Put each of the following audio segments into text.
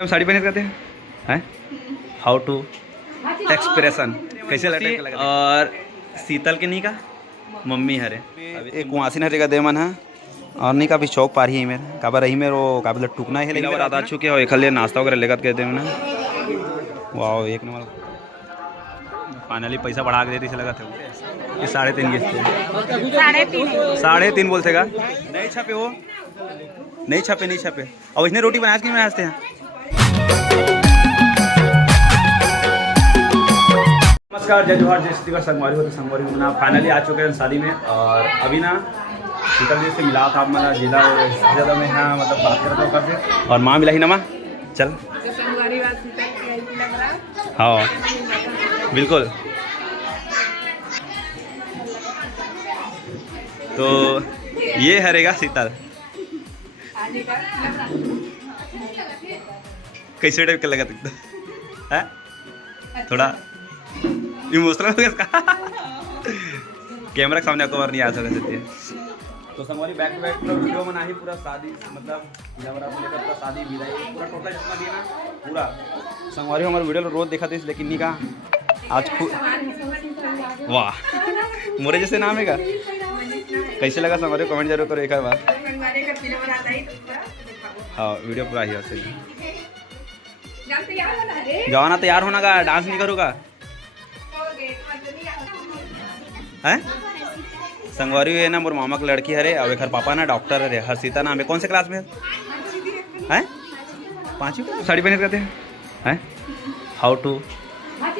हम साड़ी पहने करते हैं हाउ टू एक्सप्रेशन कैसे लगा और शीतल के नी का मम्मी हरे एक कुआसी हरे का देमन है और नहीं का भी चौक पार ही मेरे काबर रही मेरे वो काबिल टुकना है लेकिन रात आ चुके हो एक नाश्ता वगैरह लेकर कहते हैं ना वाह एक नंबर फाइनली पैसा बढ़ा के देती से लगा था ये 3.5 3.5 बोलते का नहीं छपे वो नहीं छपे और इसने रोटी बनाया कि मैं हंसते हैं। नमस्कार जय जोहार जय श्री संगवारी होते संगवारी ना फाइनली आ चुके हैं शादी में और अभी ना शीतल जी से मिला था हमारा जिला ज़्यादा में हाँ मतलब बात कर रहा था और माँ मिला ही ना माँ चल हाँ बिल्कुल तो ये हरेगा शीतल कैसे टाइप का लगा है थोड़ा इमोशनल हो गया इसका कैमरा के सामने आपको बार नहीं आ सकती है तो संगवारी बैक टू बैक वीडियो बना ही पूरा शादी मतलब पूरा शादी विदाई पूरा टोटल जितना दिया ना पूरा संगवारी हमारे वीडियो रोज देखा था लेकिन नहीं कहा आज खुद वाह मोरे जैसे नाम है का कैसे लगा संगवारी कमेंट जरूर करो एक बार हाँ वीडियो पूरा ही वैसे जवाना तैयार होना का डांस नहीं करूँगा हैं संगवारी है ना मोर मामा की लड़की हरे और घर पापा ना डॉक्टर हरे हर्षिता नाम है कौन से क्लास में है 5वीं साड़ी पहने करते हैं हाउ टू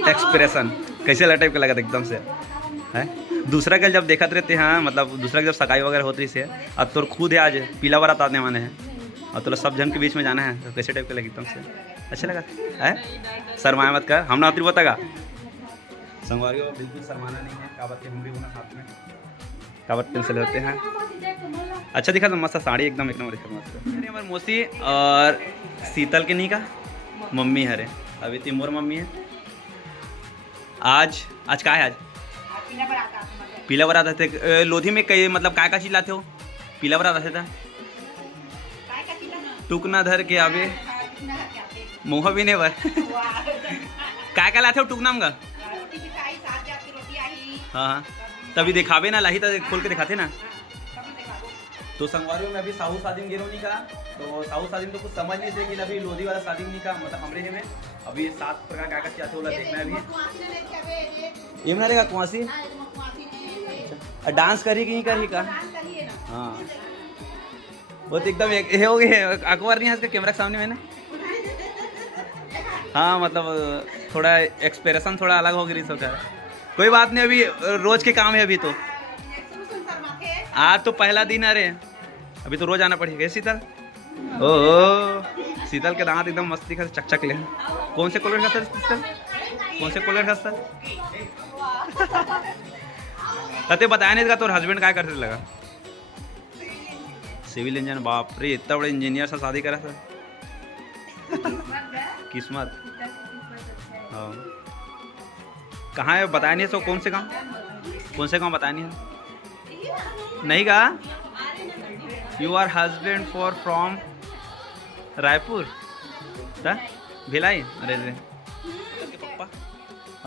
एक्सप्रेशन कैसे टाइप का लगा था एकदम से है दूसरा कल जब देखते रहते हैं मतलब दूसरा जब सगाई वगैरह होती से अब तो खुद है आज पीला बारात आने वाले हैं और तो सब जन के बीच में जाना है तो कैसे टाइप का लगा एकदम से अच्छा लगा है शर्माया मत कर हम ना उतरी बतागा संगवारी बिल्कुल शर्माना नहीं है कावत के हम भी होना साथ में कावत पेन से लेते हैं अच्छा दिखा तो मस्त साड़ी एकदम एक नंबर मस्त हमारे मौसी और शीतल के नी का मम्मी हरे अभी तिमोर मम्मी है आज का है आज पीला बरात आते लोधी में कई मतलब काय का चीज लाते हो पीला बरात आते था टुकना धर के आवे मुँह भी नहीं भर काय का लाते हो टुकना में हाँ तभी दिखावे ना लाही तो खोल के दिखाते ना तो संगवारियों में अभी साहू शादी में गिरो नहीं का तो साहू शादी में तो कुछ समझ नहीं थे कि अभी लोधी वाला शादी में नहीं का मतलब हमरे में अभी 7 प्रकार क्या क्या चाहते वाला देखना है अभी ये रहेगा कुआसी डांस करी कि नहीं करी का हाँ वो तो एकदम हो गए अकबर नहीं है इसका कैमरा के सामने मैंने हाँ मतलब थोड़ा एक्सप्रेशन थोड़ा अलग हो गई सोचा कोई बात नहीं अभी रोज के काम है अभी तो आज तो पहला दिन अरे अभी तो रोज आना पड़ेगा शीतल ओ शीतल के दांत एकदम मस्ती का चकचक ले कौन से कलर का सर कौन से कलर का सर तते बताया नहीं का तो हस्बैंड क्या करते लगा सिविल इंजीनियर बाप रे इतना बड़े इंजीनियर से शादी करा सर किस्मत हाँ कहाँ है बताया नहीं सो कौन से गाँव बताया नहीं है नहीं कहा you are husband for from Raipur Bhilai अरे अरे पप्पा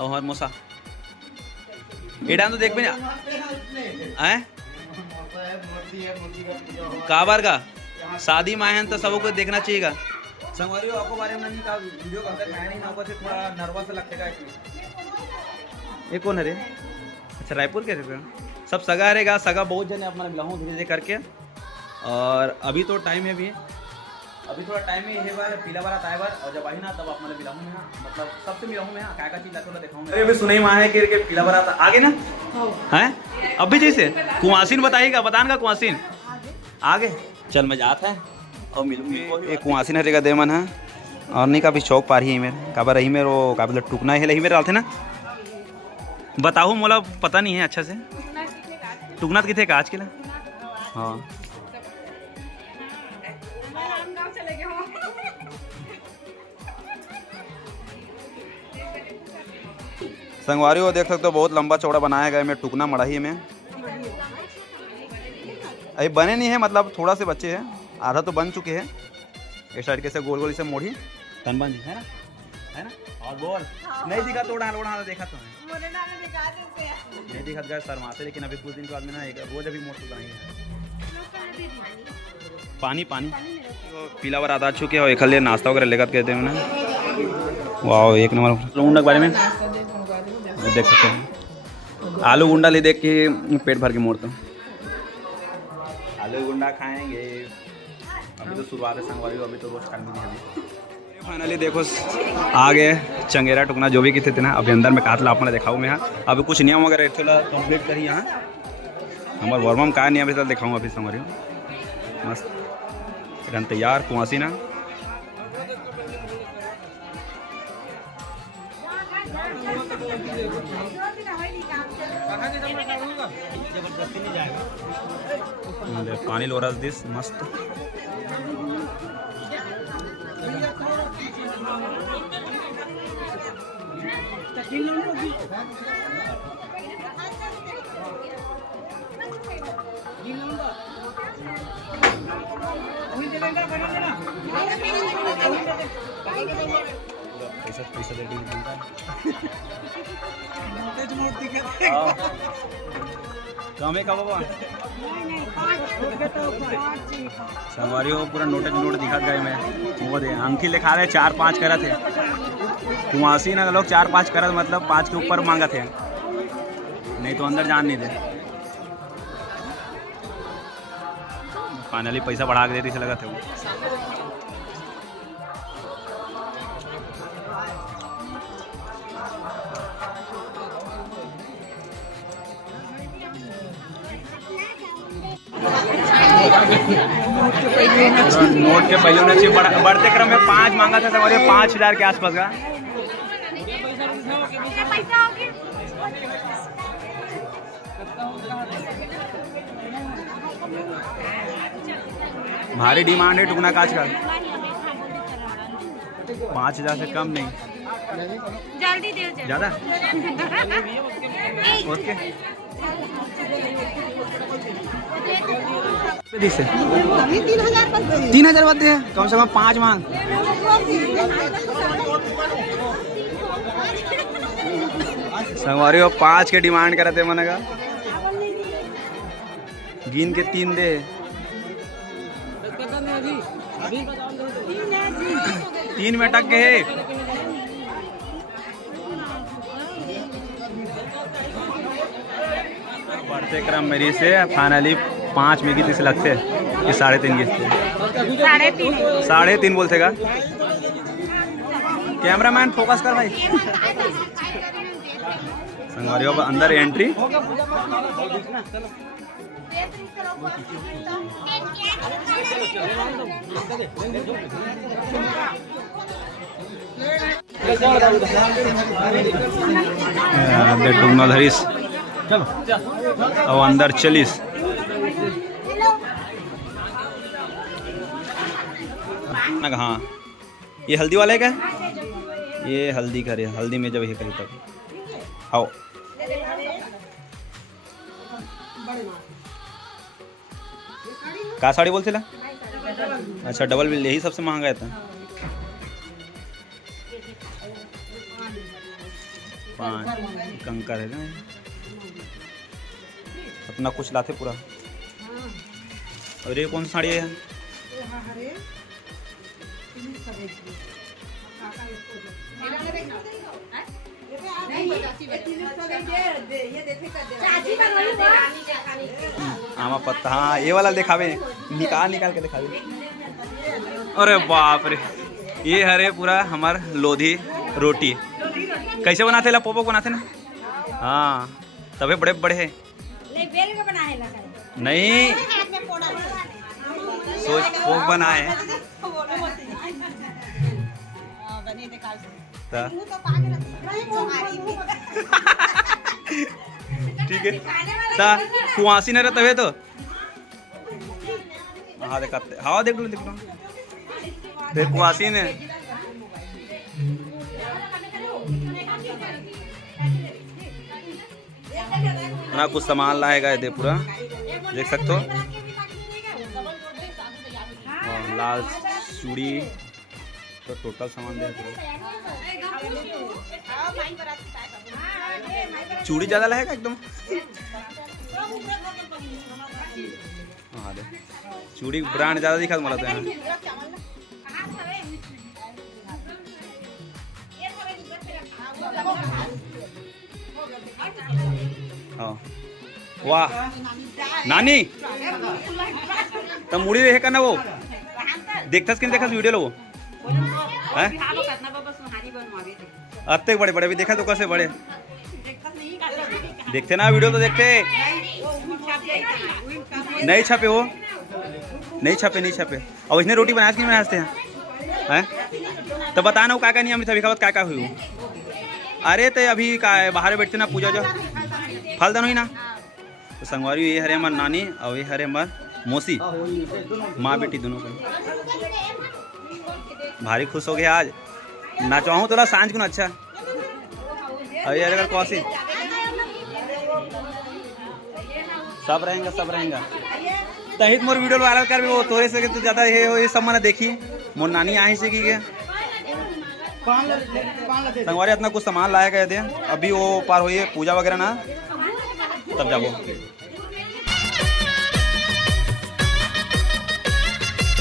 और मोसा ये डांस तो देख भी नहीं काबार का शादी में आए हैं तो सबको देखना चाहिएगा संगवारी आपको बारे में नहीं कहा वीडियो का अंदर नहीं ना से थोड़ा नर्वस लगता है ये कौन है रे अच्छा रायपुर के सब सगा रहेगा सगा बहुत जने अपना मिलाऊँ धीरे धीरे करके और अभी तो टाइम है भी अभी थोड़ा टाइम ही है बार पीला बारात आए बार और जब आई ना तब अपना मिलाऊँ मैं मतलब सबसे मिलाऊँ मैं क्या चीज़ थोड़ा दिखाऊंगा अभी सुनाई माँ है कि पीला बारात आगे ना है अभी जैसे कुआसीन बताइएगा बतान का कुआसीन आगे चल मैं जाता है और मिलूँ एक कुआसीन हरे का देमन है और नहीं का भी चौक पार ही मेरे काबर रही मेरे वो काबिल टुकना है ही मेरे डालते ना बताओ मोला पता नहीं है अच्छा से टुकना किथे का आज के लिए हाँ संगवारी वो देख सकते हो बहुत लंबा चौड़ा बनाया गया मैं टुकना मड़ाही में अभी बने नहीं है मतलब थोड़ा से बच्चे हैं आधा तो बन चुके हैं इस साइड के से गोल गोल इसे मोड़ी तनबन जी है ना और बोल नहीं दिखा तो उड़ा देखा तो नहीं दिखा गया शर्मा से, लेकिन अभी कुछ दिन के बाद में ना एक रोज अभी मोट है पानी पीला बार आधा चुके और एक नाश्ता वगैरह लेकर कहते हैं ना। वाह एक नंबर गुंडा के बारे में देख सकते हैं, आलू गुंडा ले देख के पेट भर के मोड़ता हूँ। आलू गुंडा खाएंगे, अभी तो शुरुआत है संगवारी, अभी तो रोज खाने भी नहीं। फाइनली देखो आ गए चंगेरा टुकना जो भी किए थे ना, अभी अंदर में काटला आपने देखा मैं यहाँ अभी कुछ नियम वगैरह थोड़ा कंप्लीट करी यहाँ हमारे वर्मम का नियम तो दिखाऊँ अभी संगवारी मस्त एकदम तैयार कुआसी ना। पानी लोरस दिस मस्त पैसा दे कमे का बाबा संगवारी हो पूरा नोट दिखा गए मैं वो दे अंकी लिखा रहे 4-5 करा थे कुआसी ना लोग 4-5 करा मतलब 5 के ऊपर मांगा थे, नहीं तो अंदर जान नहीं दे। फाइनली पैसा बढ़ा के देती से लगा थे वो। नोट के पहले होना चाहिए, बढ़ते क्रम में 5 मांगा था सवारी 5,000 के आसपास का। भारी डिमांड है टुकना कांच का, 5,000 से कम नहीं, जल्दी दे ज्यादा ओके 3,000 बात है कम से कम 5 मांग। संगवारी 5 के डिमांड करते मन का गिन के 3 दे 3 में टक के है। बढ़ते क्रम मेरी से फाइनली 5 में की तीस लगते ये 3.5 की 3.5 बोलते का। कैमरामैन फोकस कर भाई। संगवारी अंदर एंट्री डूबना धरीस चलो और अंदर चलीस। हाँ ये हल्दी वाला है क्या? ये हल्दी करे, हल्दी में जब ये करी तब आओ। का साड़ी बोलते ला? अच्छा डबल बिल यही सबसे महंगा है था। 5 कंकर है ना अपना कुछ लाते पूरा। और ये कौन सा साड़ी है? आमा पत्ता हाँ ये वाला दिखावे, निकाल के दिखावे। अरे बाप रे ये हरे पूरा हमार लोधी रोटी कैसे बनाते ला? पोपो बनाते ना हाँ तबे बड़े बड़े है नहीं सोच पोप बनाए ठीक है कुआसी न रहता है तो हाँ दिखाते हाँ देख लो फिर कुआसी ने ना कुछ सामान लाएगा दे पूरा देख सकते हो। लाल चूड़ी तो टोटल सामान दे चूड़ी ज़्यादा लगेगा एकदम। हाँ दे चूड़ी ब्रांड ज़्यादा दिखा मला तो हाँ वाह नानी तब मुड़ी रहे का ना वो देखथस कि नहीं देखस वीडियो लो वो हैं अत्ते बड़े बड़े भी देखा तो कैसे बड़े देखते ना वीडियो तो देखते नहीं छापे वो नहीं छापे और इसने रोटी बनाया कि नहीं बनाते हैं तो बताना वो का नियम था भिखावत का हुई अरे तो अभी का बाहर बैठते ना पूजा जो फल दनो ही ना तो संगवारी ये हरे हमार नानी और ये हरे हमार मौसी माँ बेटी दोनों का भारी खुश हो गया आज ना चाहूँ तो सांझ को ना अच्छा अभी अगर कौसी सब रहेगा तहित मोर वीडियो वायरल कर वो तोरे से तो ज़्यादा ये सब मैंने देखी मोर नानी आई से की गया संगवारी इतना कुछ सामान लाया गए थे अभी वो पार हुई है पूजा वगैरह ना तब जाबो।